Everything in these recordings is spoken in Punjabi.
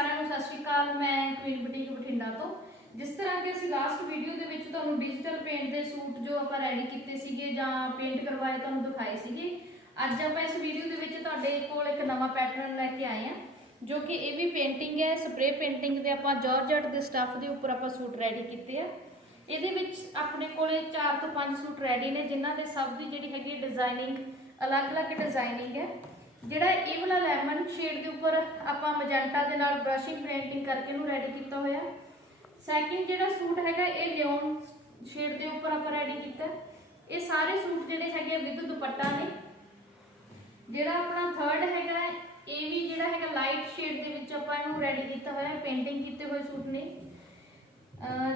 ਸਾਰਿਆਂ ਨੂੰ ਸਤਿ ਸ਼੍ਰੀ ਅਕਾਲ। ਮੈਂ ਕੁਈਨ ਬੁਟੀਕ ਬਠਿੰਡਾ ਤੋਂ। ਜਿਸ ਤਰ੍ਹਾਂ ਕਿ ਅਸੀਂ ਲਾਸਟ ਵੀਡੀਓ ਦੇ ਵਿੱਚ ਤੁਹਾਨੂੰ ਡਿਜੀਟਲ ਪੇਂਟ ਦੇ ਸੂਟ ਜੋ ਆਪਾਂ ਰੈਡੀ ਕੀਤੇ ਸੀਗੇ ਜਾਂ ਪੇਂਟ ਕਰਵਾਏ ਤੁਹਾਨੂੰ ਦਿਖਾਏ ਸੀਗੇ, ਅੱਜ ਆਪਾਂ ਇਸ ਵੀਡੀਓ ਦੇ ਵਿੱਚ ਤੁਹਾਡੇ ਕੋਲ ਇੱਕ ਨਵਾਂ ਪੈਟਰਨ ਲੈ ਕੇ ਆਏ ਹਾਂ, ਜੋ ਕਿ ਇਹ ਵੀ ਪੇਂਟਿੰਗ ਹੈ। ਸਪਰੇ ਪੇਂਟਿੰਗ ਦੇ ਆਪਾਂ ਜਾਰਜਟ ਦੇ ਸਟੱਫ ਦੇ ਉੱਪਰ ਆਪਾਂ ਸੂਟ ਰੈਡੀ ਕੀਤੇ ਆ। ਇਹਦੇ ਵਿੱਚ ਆਪਣੇ ਕੋਲੇ 4 ਤੋਂ 5 ਸੂਟ ਰੈਡੀ ਨੇ, ਜਿਨ੍ਹਾਂ ਦੇ ਸਭ ਦੀ ਜਿਹੜੀ ਹੈਗੀ ਡਿਜ਼ਾਈਨਿੰਗ ਅਲੱਗ-ਅਲੱਗ ਡਿਜ਼ਾਈਨਿੰਗ ਹੈ। ਜਿਹੜਾ ਇਹ ਵਾਲਾ ਲੈਮਨ ਸ਼ੇਡ ਦੇ ਉੱਪਰ ਆਪਾਂ ਮੈਜੈਂਟਾ ਦੇ ਨਾਲ ਬ੍ਰਸ਼ਿੰਗ ਪੇਂਟਿੰਗ ਕਰਕੇ ਇਹਨੂੰ ਰੈਡੀ ਕੀਤਾ ਹੋਇਆ। ਸੈਕਿੰਡ ਜਿਹੜਾ ਸੂਟ ਹੈਗਾ, ਇਹ ਲਿਓਨ ਸ਼ੇਡ ਦੇ ਉੱਪਰ ਆਪਾਂ ਰੈਡੀ ਕੀਤਾ। ਇਹ ਸਾਰੇ ਸੂਟ ਜਿਹੜੇ ਹੈਗੇ ਵਿਦ ਦੁਪੱਟਾ ਨੇ ਜਿਹੜਾ ਆਪਣਾ ਥਰਡ ਹੈਗਾ, ਇਹ ਵੀ ਜਿਹੜਾ ਹੈਗਾ ਲਾਈਟ ਸ਼ੇਡ ਦੇ ਵਿੱਚ ਆਪਾਂ ਇਹਨੂੰ ਰੈਡੀ ਕੀਤਾ ਹੋਇਆ ਪੇਂਟਿੰਗ ਕੀਤੇ ਹੋਏ ਸੂਟ ਨੇ।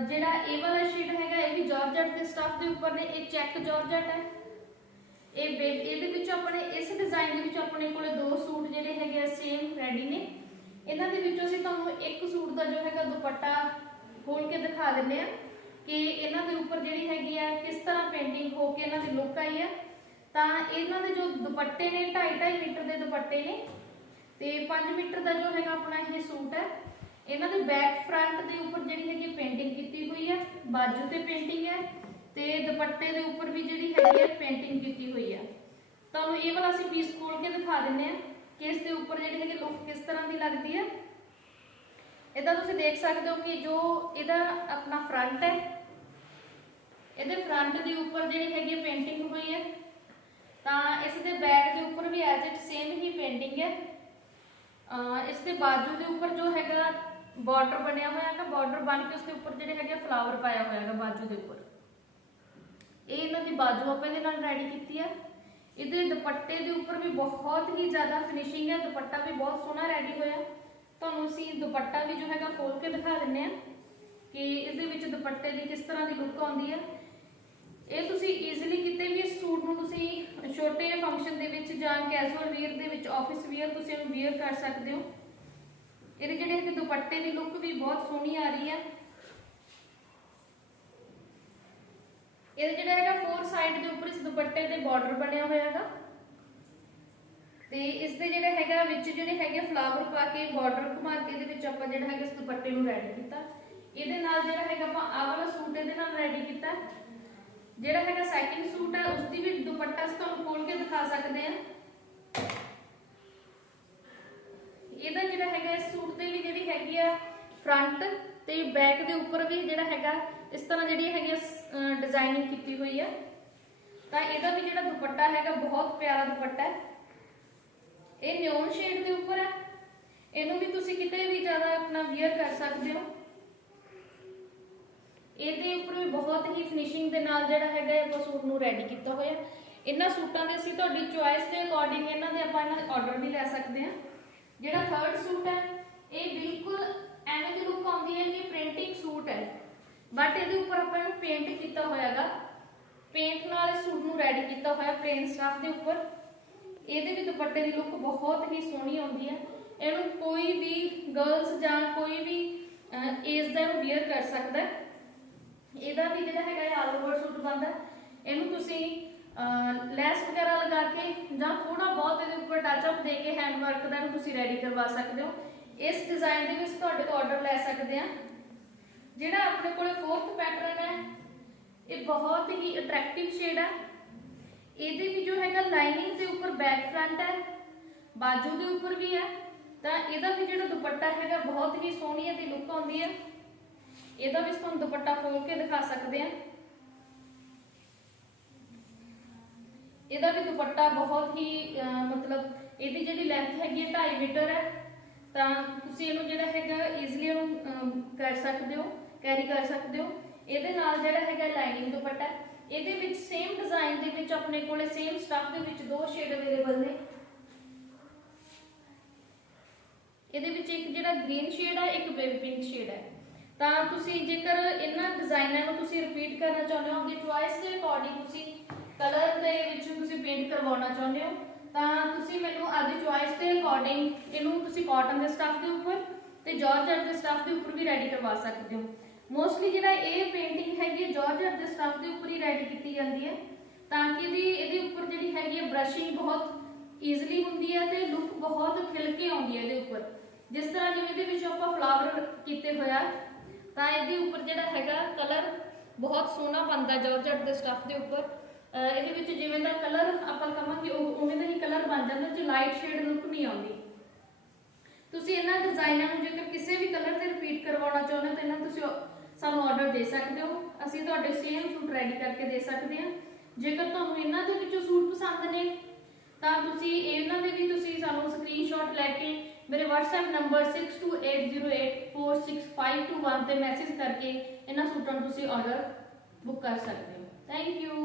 ਜਿਹੜਾ ਇਹ ਵਾਲਾ ਸ਼ੇਡ ਹੈਗਾ, ਇਹ ਵੀ ਜਾਰਜਟ ਦੇ ਸਟੱਫ ਦੇ ਉੱਪਰ ਨੇ। ਇਹ ਚੈੱਕ ਜਾਰਜਟ ਹੈ। ਇਹ ਬੇ- ਇਹਦੇ ਵਿੱਚ ਆਪਣੇ ਇਸ ਡਿਜ਼ਾਈਨ ਦੇ ਵਿੱਚ ਆਪਣੇ ਕੋਲੇ ਦੋ ਸੂਟ ਜਿਹੜੇ ਹੈਗੇ ਆ ਸੇਮ ਰੈਡੀ ਨੇ। ਇਹਨਾਂ ਦੇ ਵਿੱਚੋਂ ਅਸੀਂ ਤੁਹਾਨੂੰ ਇੱਕ ਸੂਟ ਦਾ ਜੋ ਹੈਗਾ ਦੁਪੱਟਾ ਖੋਲ ਕੇ ਦਿਖਾ ਦਿੰਦੇ ਆ ਕਿ ਇਹਨਾਂ ਦੇ ਉੱਪਰ ਜਿਹੜੀ ਹੈਗੀ ਆ ਕਿਸ ਤਰ੍ਹਾਂ ਪੇਂਟਿੰਗ ਹੋ ਕੇ ਇਹਨਾਂ ਦੀ ਲੁੱਕ ਆਈ ਆ। ਤਾਂ ਇਹਨਾਂ ਦੇ ਜੋ ਦੁਪੱਟੇ ਨੇ 2.5 ਮੀਟਰ ਦੇ ਦੁਪੱਟੇ ਨੇ। ਤੇ 5 ਮੀਟਰ ਦਾ ਜੋ ਹੈਗਾ ਆਪਣਾ ਇਹ ਸੂਟ ਹੈ। ਇਹਨਾਂ ਦੇ ਬੈਕ ਫਰੰਟ ਦੇ ਉੱਪਰ ਜਿਹੜੀ ਹੈਗੀ ਪੇਂਟਿੰਗ ਕੀਤੀ ਹੋਈ ਹੈ ਬਾਜੂ ਤੇ ਪੇਂਟਿੰਗ ਹੈ। ਤੇ ਦੁਪੱਟੇ ਦੇ ਉੱਪਰ ਵੀ ਜਿਹੜੀ ਹੈਗੀ ਹੈ ਪੇਂਟਿੰਗ ਕੀਤੀ ਹੋਈ ਹੈ ਤੁਹਾਨੂੰ ਇਹ ਵਾਲਾ ਅਸੀਂ ਪੀਸ ਖੋਲ ਕੇ ਦਿਖਾ ਦਿੰਨੇ ਆ ਕਿ ਇਸ ਦੇ ਉੱਪਰ ਜਿਹੜੀ ਹੈਗੀ ਲੁੱਕ ਕਿਸ ਤਰ੍ਹਾਂ ਦੀ ਲੱਗਦੀ ਹੈ ਇਹਦਾ ਤੁਸੀਂ ਦੇਖ ਸਕਦੇ ਹੋ ਕਿ ਜੋ ਇਹਦਾ ਆਪਣਾ ਫਰੰਟ ਹੈ, ਇਹਦੇ ਫਰੰਟ ਦੇ ਉੱਪਰ ਜਿਹੜੀ ਹੈਗੀ ਪੇਂਟਿੰਗ ਹੋਈ ਹੈ ਤਾਂ ਇਸ ਦੇ ਬੈਕ ਦੇ ਉੱਪਰ ਵੀ ਐਜ ਇਟ ਸੇਮ ਹੀ ਪੇਂਟਿੰਗ ਹੈ। ਅਹ ਇਸ ਦੇ ਬਾਜੂ ਦੇ ਉੱਪਰ ਜੋ ਹੈਗਾ ਬਾਰਡਰ ਬਣਿਆ ਹੋਇਆ ਹੈਗਾ ਬਾਰਡਰ ਬਣ ਕੇ ਉਸ ਦੇ ਉੱਪਰ ਜਿਹੜੇ ਹੈਗੇ ਫਲਾਵਰ ਪਾਇਆ ਹੋਇਆ ਹੈਗਾ ਬਾਜੂ ਦੇ ਉੱਪਰ। ਇਹ ਇਹਨਾਂ ਦੀ ਬਾਜੂ ਆਪਾਂ ਇਹਦੇ ਨਾਲ ਰੈਡੀ ਕੀਤੀ ਹੈ ਇਹਦੇ ਦੁਪੱਟੇ ਦੇ ਉੱਪਰ ਵੀ ਬਹੁਤ ਹੀ ਜ਼ਿਆਦਾ ਫਿਨਿਸ਼ਿੰਗ ਹੈ ਦੁਪੱਟਾ ਵੀ ਬਹੁਤ ਸੋਹਣਾ ਰੈਡੀ ਹੋਇਆ। ਤੁਹਾਨੂੰ ਅਸੀਂ ਦੁਪੱਟਾ ਵੀ ਜੋ ਹੈਗਾ ਖੋਲ ਕੇ ਦਿਖਾ ਦਿੰਨੇ ਆ ਕਿ ਇਸ ਦੇ ਵਿੱਚ ਦੁਪੱਟੇ ਦੀ ਕਿਸ ਤਰ੍ਹਾਂ ਦੀ ਲੁੱਕ ਆਉਂਦੀ ਹੈ ਇਹ ਤੁਸੀਂ ਈਜ਼ੀਲੀ ਕਿਤੇ ਵੀ ਇਸ ਸੂਟ ਨੂੰ ਤੁਸੀਂ ਛੋਟੇ ਫੰਕਸ਼ਨ ਦੇ ਵਿੱਚ ਜਾਂ ਕੈਜੂਅਲ ਵੇਅਰ ਦੇ ਵਿੱਚ ਆਫਿਸ ਵੇਅਰ ਤੁਸੀਂ ਇਹਨੂੰ ਵੇਅਰ ਕਰ ਸਕਦੇ ਹੋ। ਇਹਦੇ ਜਿਹੜੇ ਹੈਗੇ ਦੁਪੱਟੇ ਦੀ ਲੁੱਕ ਵੀ ਬਹੁਤ ਸੋਹਣੀ ਆ ਰਹੀ ਹੈ ਇਹਦੇ ਜਿਹੜਾ ਹੈਗਾ ਫੋਰ ਸਾਈਡ ਦੇ ਉੱਪਰ ਇਸ ਦੁਪੱਟੇ ਦੇ ਬਾਰਡਰ ਬਣਿਆ ਹੋਇਆ ਹੈਗਾ। ਤੇ ਇਸ ਦੇ ਜਿਹੜੇ ਹੈਗਾ ਵਿੱਚ ਜਿਹੜੇ ਹੈਗੇ ਫਲਾਵਰ ਪਾ ਕੇ ਬਾਰਡਰ ਘੁਮਾ ਕੇ ਇਹਦੇ ਵਿੱਚ ਆਪਾਂ ਜਿਹੜਾ ਹੈਗਾ ਇਸ ਦੁਪੱਟੇ ਨੂੰ ਰੈਡੀ ਕੀਤਾ। ਇਹਦੇ ਨਾਲ ਜਿਹੜਾ ਹੈਗਾ ਆਪਾਂ ਆਹ ਵਾਲਾ ਸੂਟ ਇਹਦੇ ਨਾਲ ਰੈਡੀ ਕੀਤਾ। ਜਿਹੜਾ ਹੈਗਾ ਸੈਕਿੰਡ ਸੂਟ ਹੈ ਉਸ ਦੀ ਵੀ ਦੁਪੱਟਾ ਅਸੀਂ ਤੁਹਾਨੂੰ ਖੋਲ ਕੇ ਦਿਖਾ ਸਕਦੇ ਹਾਂ ਇਹਦਾ ਜਿਹੜਾ ਹੈਗਾ ਇਸ ਸੂਟ ਤੇ ਵੀ ਜਿਹੜੀ ਹੈਗੀ ਆ ਫਰੰਟ ਤੇ ਬੈਕ ਦੇ ਉੱਪਰ ਵੀ ਜਿਹੜਾ ਹੈਗਾ, ਇਸ ਤਰ੍ਹਾਂ ਜਿਹੜੀ ਹੈਗੀ ਡਿਜ਼ਾਈਨਿੰਗ ਕੀਤੀ ਹੋਈ ਆ। ਤਾਂ ਇਹਦਾ ਵੀ ਜਿਹੜਾ ਦੁਪੱਟਾ ਹੈਗਾ, ਬਹੁਤ ਪਿਆਰਾ ਦੁਪੱਟਾ ਹੈ। ਇਹ ਨਿਓਨ ਸ਼ੇਡ ਦੇ ਉੱਪਰ ਹੈ। ਇਹਨੂੰ ਵੀ ਤੁਸੀਂ ਕਿਤੇ ਵੀ ਜ਼ਿਆਦਾ ਆਪਣਾ ਵੀਅਰ ਕਰ ਸਕਦੇ ਹੋ। ਇਹਦੇ ਉੱਪਰ ਵੀ ਬਹੁਤ ਹੀ ਫਿਨਿਸ਼ਿੰਗ ਦੇ ਨਾਲ ਜਿਹੜਾ ਹੈਗਾ ਆਪਾਂ ਸੂਟ ਨੂੰ ਰੈਡੀ ਕੀਤਾ ਹੋਇਆ ਇਹਨਾਂ ਸੂਟਾਂ ਦੇ ਅਸੀਂ ਤੁਹਾਡੀ ਚੁਆਇਸ ਦੇ ਅਕੋਰਡਿੰਗ ਇਹਨਾਂ ਦੇ ਆਪਾਂ ਇਹਨਾਂ ਆਰਡਰ ਵੀ ਲੈ ਸਕਦੇ ਹਾਂ। ਜਿਹੜਾ ਥਰਡ ਸੂਟ ਹੈ, ਇਹ ਬਿਲਕੁਲ ਐਵੇਂ ਦੀ ਲੁੱਕ ਆਉਂਦੀ ਹੈ ਕਿ ਪ੍ਰਿੰਟਿੰਗ ਸੂਟ ਹੈ। ਬਟ ਇਹਦੇ ਉੱਪਰ ਆਪਾਂ ਇਹਨੂੰ ਪੇਂਟ ਕੀਤਾ ਹੋਇਆਗਾ। ਪੇਂਟ ਨਾਲ ਇਸ ਸੂਟ ਨੂੰ ਰੈਡੀ ਕੀਤਾ ਹੋਇਆ ਪਲੇਨ ਸਟਫ ਦੇ ਉੱਪਰ। ਇਹਦੇ ਵੀ ਦੁਪੱਟੇ ਦੀ ਲੁੱਕ ਬਹੁਤ ਹੀ ਸੋਹਣੀ ਆਉਂਦੀ ਹੈ। ਇਹਨੂੰ ਕੋਈ ਵੀ ਗਰਲਸ ਜਾਂ ਕੋਈ ਵੀ ਏਜ ਦਾ ਇਹਨੂੰ ਵੇਅਰ ਕਰ ਸਕਦਾ ਇਹਦਾ ਵੀ ਜਿਹੜਾ ਹੈਗਾ ਇਹ ਆਲ ਓਵਰ ਸੂਟ ਬਣਦਾ ਇਹਨੂੰ ਤੁਸੀਂ ਲੈਸ ਵਗੈਰਾ ਲਗਾ ਕੇ ਜਾਂ ਥੋੜਾ ਬਹੁਤ ਇਹਦੇ ਉੱਪਰ ਟੱਚ ਅਪ ਦੇ ਕੇ ਹੈਂਡ ਵਰਕ ਦਾ ਇਹਨੂੰ ਤੁਸੀਂ ਰੈਡੀ ਕਰਵਾ ਸਕਦੇ ਹੋ। ਇਸ ਡਿਜ਼ਾਈਨ ਦੇ ਵਿੱਚ ਤੁਹਾਡੇ ਤੋਂ ਆਰਡਰ ਲੈ ਸਕਦੇ ਆ ਜਿਹੜਾ ਆਪਣੇ ਕੋਲੇ ਫੋਰਥ ਪੈਟਰਨ ਹੈ, ਇਹ ਬਹੁਤ ਹੀ ਅਟਰੈਕਟਿਵ ਸ਼ੇਡ ਹੈ ਇਹਦੇ ਵੀ ਜੋ ਹੈਗਾ ਲਾਈਨਿੰਗ ਦੇ ਉੱਪਰ ਬੈਕ ਫਰੰਟ ਹੈ, ਬਾਜੂ ਦੇ ਉੱਪਰ ਵੀ ਹੈ, ਤਾਂ ਇਹਦਾ ਵੀ ਜਿਹੜਾ ਦੁਪੱਟਾ ਹੈਗਾ ਬਹੁਤ ਹੀ ਸੋਹਣੀ ਅਤੇ ਲੁੱਕ ਆਉਂਦੀ ਹੈ। ਇਹਦਾ ਵੀ ਤੁਹਾਨੂੰ ਦੁਪੱਟਾ ਖੋਲ ਕੇ ਦਿਖਾ ਸਕਦੇ ਆ ਇਹਦਾ ਵੀ ਦੁਪੱਟਾ ਬਹੁਤ ਹੀ ਮਤਲਬ ਇਹਦੀ ਜਿਹੜੀ ਲੈਂਥ ਹੈਗੀ ਹੈ 2.5 ਮੀਟਰ ਹੈ। ਤਾਂ ਤੁਸੀਂ ਇਹਨੂੰ ਜਿਹੜਾ ਹੈਗਾ ਈਜ਼ੀਲੀ ਇਹਨੂੰ ਕਰ ਸਕਦੇ ਹੋ ਕੈਰੀ ਕਰ ਸਕਦੇ ਹੋ। ਇਹਦੇ ਨਾਲ ਜਿਹੜਾ ਹੈਗਾ ਲਾਈਨਿੰਗ ਦੁਪੱਟਾ ਇਹਦੇ ਵਿੱਚ ਸੇਮ ਡਿਜ਼ਾਈਨ ਦੇ ਵਿੱਚ ਆਪਣੇ ਕੋਲੇ ਸੇਮ ਸਟਫ ਦੇ ਵਿੱਚ ਦੋ ਸ਼ੇਡ ਅਵੇਲੇਬਲ ਨੇ। ਇਹਦੇ ਵਿੱਚ ਇੱਕ ਜਿਹੜਾ ਗ੍ਰੀਨ ਸ਼ੇਡ ਹੈ ਇੱਕ ਬੇਬੀ ਪਿੰਕ ਸ਼ੇਡ ਹੈ ਤਾਂ ਤੁਸੀਂ ਜੇਕਰ ਇਹਨਾਂ ਡਿਜ਼ਾਈਨਾਂ ਨੂੰ ਤੁਸੀਂ ਰਿਪੀਟ ਕਰਨਾ ਚਾਹੁੰਦੇ ਹੋ ਆਪਣੀ ਚੁਆਇਸ ਦੇ ਅਕੋਰਡਿੰਗ ਤੁਸੀਂ ਕਲਰ ਦੇ ਵਿੱਚ ਤੁਸੀਂ ਪੇਂਟ ਕਰਵਾਉਣਾ ਚਾਹੁੰਦੇ ਹੋ। ਤਾਂ ਤੁਸੀਂ ਮੈਨੂੰ ਆਪਦੀ ਚੁਆਇਸ ਦੇ ਅਕੋਰਡਿੰਗ ਇਹਨੂੰ ਤੁਸੀਂ ਕਾਟਨ ਦੇ ਸਟਫ ਦੇ ਉੱਪਰ ਤੇ ਜਾਰਜਟ ਦੇ ਸਟਫ ਦੇ ਉੱਪਰ ਵੀ ਰੈਡੀ ਕਰਵਾ ਸਕਦੇ ਹੋ। ਮੋਸਟਲੀ ਜਿਹੜਾ ਇਹ ਪੇਂਟਿੰਗ ਹੈਗੀ ਜਾਰਜਟ ਦੇ ਸਟਫ ਦੇ ਉੱਪਰ ਹੀ ਰੈਡੀ ਕੀਤੀ ਜਾਂਦੀ ਹੈ। ਤਾਂ ਕਿ ਇਹਦੀ, ਇਹਦੇ ਉੱਪਰ ਜਿਹੜੀ ਹੈਗੀ ਹੈ ਬ੍ਰਸ਼ਿੰਗ ਬਹੁਤ ਈਜ਼ੀਲੀ ਹੁੰਦੀ ਹੈ ਤੇ ਲੁੱਕ ਬਹੁਤ ਖਿਲ ਕੇ ਆਉਂਦੀ ਹੈ ਇਹਦੇ ਉੱਪਰ। ਜਿਸ ਤਰ੍ਹਾਂ ਜਿਵੇਂ ਇਹਦੇ ਵਿੱਚ ਆਪਾਂ ਫਲਾਵਰ ਕੀਤੇ ਹੋਇਆ, ਤਾਂ ਇਹਦੇ ਉੱਪਰ ਜਿਹੜਾ ਹੈਗਾ ਕਲਰ ਬਹੁਤ ਸੋਹਣਾ ਬਣਦਾ ਜਾਰਜਟ ਦੇ ਸਟੱਫ ਦੇ ਉੱਪਰ। ਇਹਦੇ ਵਿੱਚ ਜਿਵੇਂ ਦਾ ਕਲਰ ਆਪਾਂ ਕਵਾਂਗੇ, ਉਹ ਉਵੇਂ ਦਾ ਹੀ ਕਲਰ ਬਣ ਜਾਂਦਾ ਚ ਲਾਈਟ ਸ਼ੇਡ ਲੁੱਕ ਨਹੀਂ ਆਉਂਦੀ। ਤੁਸੀਂ ਇਹਨਾਂ ਡਿਜ਼ਾਈਨਾਂ ਨੂੰ ਜੇਕਰ ਕਿਸੇ ਵੀ ਕਲਰ ਤੇ ਰਿਪੀਟ ਕਰਵਾਉਣਾ ਚਾਹੁੰਦੇ ਹੋ, ਤਾਂ ਇਹਨਾਂ ਤੁਸੀਂ ਸਾਨੂੰ ਆਰਡਰ ਦੇ ਸਕਦੇ ਹੋ। ਅਸੀਂ ਤੁਹਾਡੇ ਸੇਮ ਸੂਟ ਰੈਡੀ ਕਰਕੇ ਦੇ ਸਕਦੇ ਹਾਂ। ਜੇਕਰ ਤੁਹਾਨੂੰ ਇਹਨਾਂ ਦੇ ਵਿੱਚੋਂ ਸੂਟ ਪਸੰਦ ਨੇ, ਤਾਂ ਤੁਸੀਂ ਇਹਨਾਂ ਦੇ ਵੀ ਤੁਸੀਂ ਸਾਨੂੰ ਸਕਰੀਨਸ਼ਾਟ ਲੈ ਕੇ ਮੇਰੇ WhatsApp ਨੰਬਰ 6280846521 ਤੇ ਮੈਸੇਜ ਕਰਕੇ ਇਹਨਾਂ ਸੂਟਾਂ ਨੂੰ ਤੁਸੀਂ ਆਰਡਰ ਬੁੱਕ ਕਰ ਸਕਦੇ ਹੋ। Thank you